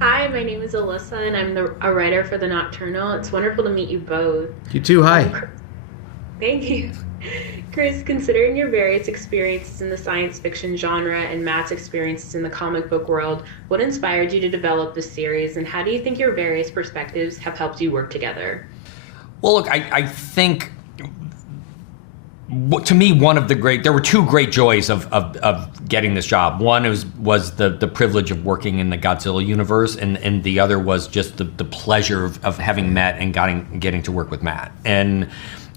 Hi, my name is Alyssa, and I'm a writer for The Nocturnal. It's wonderful to meet you both. You too, hi. Thank you. Chris, considering your various experiences in the science fiction genre and Matt's experiences in the comic book world, what inspired you to develop this series, and how do you think your various perspectives have helped you work together? Well, look, I think, to me, there were two great joys of getting this job. One was the privilege of working in the Godzilla universe, and the other was just the pleasure of having met and getting to work with Matt. And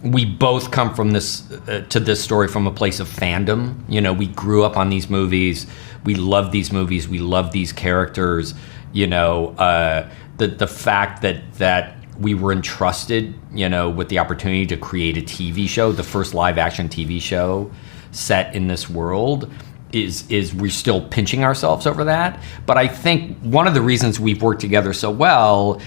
we both come from this story from a place of fandom. You know, we grew up on these movies. We love these movies. We love these characters. You know, the fact that we were entrusted, you know, with the opportunity to create a TV show, the first live action TV show set in this world, is we're still pinching ourselves over that. But I think one of the reasons we've worked together so well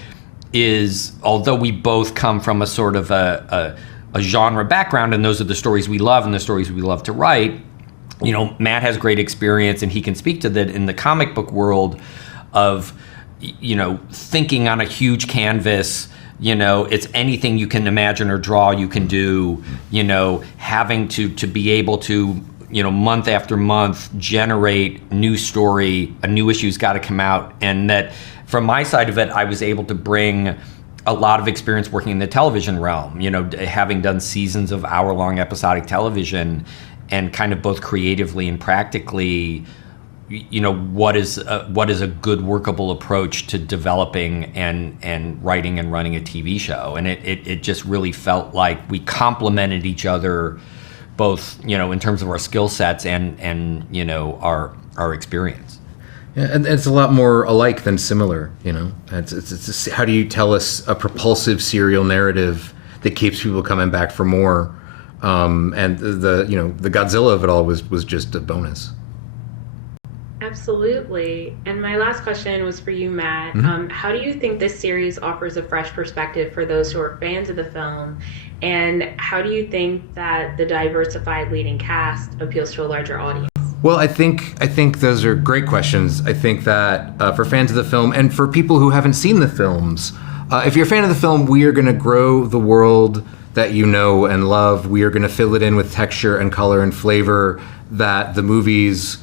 is, although we both come from a sort of a genre background, and those are the stories we love and the stories we love to write, you know, Matt has great experience, and he can speak to that in the comic book world of, you know, thinking on a huge canvas. You know, it's anything you can imagine or draw you can do, you know, having to be able to, you know, month after month generate new story, a new issue's got to come out. And that from my side of it, I was able to bring a lot of experience working in the television realm, you know, having done seasons of hour-long episodic television, and kind of both creatively and practically, you know, what is a good workable approach to developing and writing and running a TV show. And it just really felt like we complemented each other, both, you know, in terms of our skill sets and you know, our experience. Yeah, and it's a lot more alike than similar, you know. It's how do you tell us a propulsive serial narrative that keeps people coming back for more? And the Godzilla of it all was just a bonus. Absolutely. And my last question was for you, Matt. Mm-hmm. How do you think this series offers a fresh perspective for those who are fans of the film? And how do you think that the diversified leading cast appeals to a larger audience? Well, I think those are great questions. I think that for fans of the film and for people who haven't seen the films, if you're a fan of the film, we are going to grow the world that you know and love. We are going to fill it in with texture and color and flavor that the movies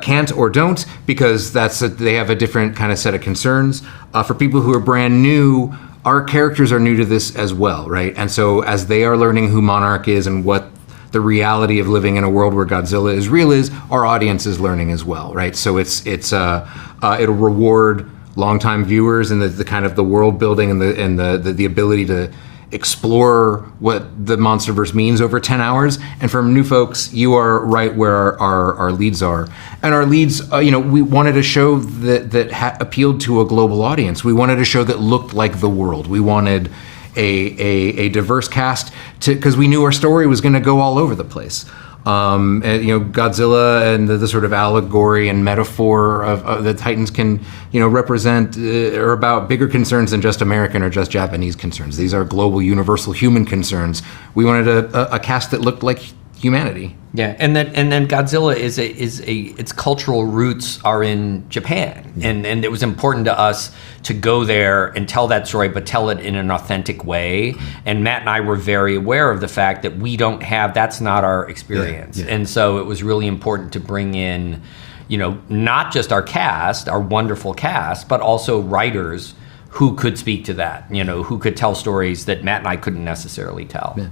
can't or don't, because they have a different kind of set of concerns. For people who are brand new, our characters are new to this as well, right? And so as they are learning who Monarch is and what the reality of living in a world where Godzilla is real is, our audience is learning as well, right? So it'll reward longtime viewers and the kind of the world building and the ability to explore what the Monsterverse means over 10 hours. And for new folks, you are right where our leads are. And our leads, we wanted a show that appealed to a global audience. We wanted a show that looked like the world. We wanted a diverse cast because we knew our story was going to go all over the place. Godzilla and the sort of allegory and metaphor of the Titans can, represent or about bigger concerns than just American or just Japanese concerns. These are global, universal human concerns. We wanted a cast that looked like humanity. Yeah, and then Godzilla is its cultural roots are in Japan, and it was important to us to go there and tell that story, but tell it in an authentic way. And Matt and I were very aware of the fact that that's not our experience, and so it was really important to bring in, not just our cast, our wonderful cast, but also writers who could speak to that, who could tell stories that Matt and I couldn't necessarily tell. Yeah.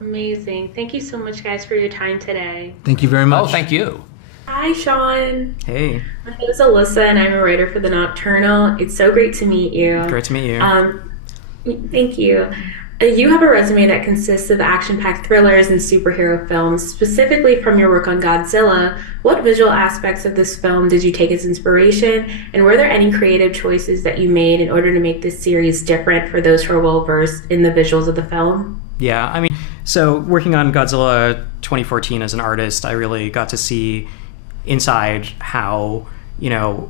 Amazing. Thank you so much, guys, for your time today. Thank you very much. Oh, thank you. Hi, Sean. Hey. My name is Alyssa, and I'm a writer for The Nocturnal. It's so great to meet you. Great to meet you. Thank you. You have a resume that consists of action-packed thrillers and superhero films. Specifically from your work on Godzilla, what visual aspects of this film did you take as inspiration? And were there any creative choices that you made in order to make this series different for those who are well-versed in the visuals of the film? Yeah, so working on Godzilla 2014 as an artist, I really got to see inside how,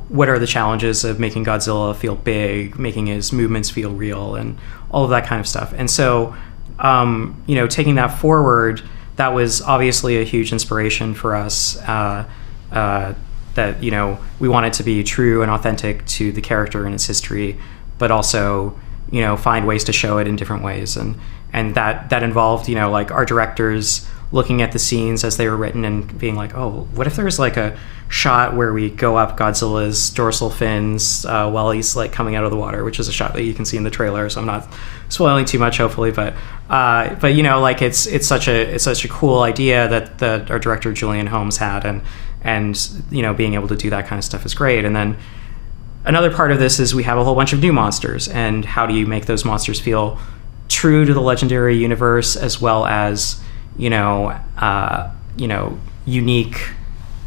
what are the challenges of making Godzilla feel big, making his movements feel real, and all of that kind of stuff. And so taking that forward, that was obviously a huge inspiration for us. That we want it to be true and authentic to the character and its history, but also find ways to show it in different ways, and that involved like our directors looking at the scenes as they were written and being like, oh, what if there's like a shot where we go up Godzilla's dorsal fins while he's like coming out of the water, which is a shot that you can see in the trailer, so I'm not spoiling too much, hopefully, but like it's such a cool idea that our director Julian Holmes had, and being able to do that kind of stuff is great. And then another part of this is we have a whole bunch of new monsters, and how do you make those monsters feel true to the legendary universe as well as unique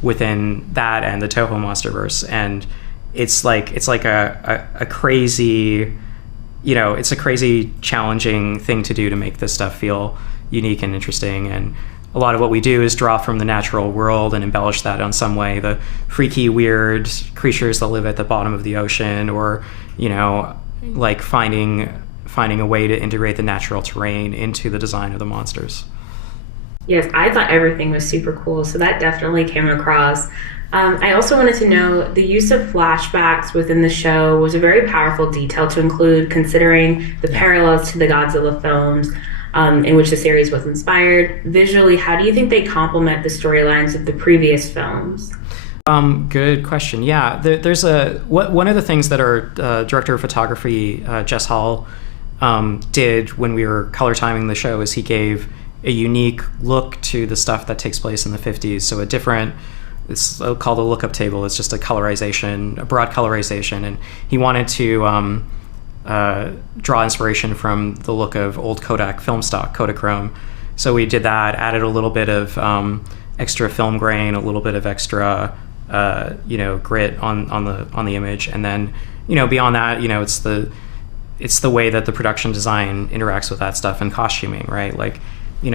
within that and the Toho Monsterverse. And it's like a crazy it's a crazy challenging thing to do to make this stuff feel unique and interesting. And a lot of what we do is draw from the natural world and embellish that in some way, the freaky weird creatures that live at the bottom of the ocean, or like finding a way to integrate the natural terrain into the design of the monsters. Yes, I thought everything was super cool, so that definitely came across. I also wanted to know the use of flashbacks within the show was a very powerful detail to include, considering the parallels to the Godzilla films in which the series was inspired. Visually, how do you think they complement the storylines of the previous films? Good question. Yeah, there's one of the things that our director of photography, Jess Hall, did when we were color timing the show is he gave a unique look to the stuff that takes place in the 50s. So it's called a lookup table. It's just a broad colorization. And he wanted to draw inspiration from the look of old Kodak film stock, Kodachrome. So we did that, added a little bit of extra film grain, a little bit of extra grit on the image. And then, beyond that, it's the way that the production design interacts with that stuff and costuming, right? Like, you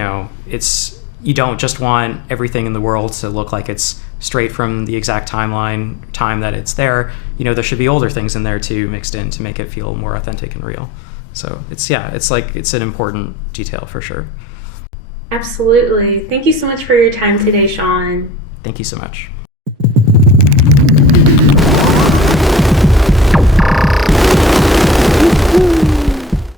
don't just want everything in the world to look like it's straight from the exact time that it's there. There should be older things in there too, mixed in to make it feel more authentic and real. So it's an important detail for sure. Absolutely. Thank you so much for your time today, Sean. Thank you so much.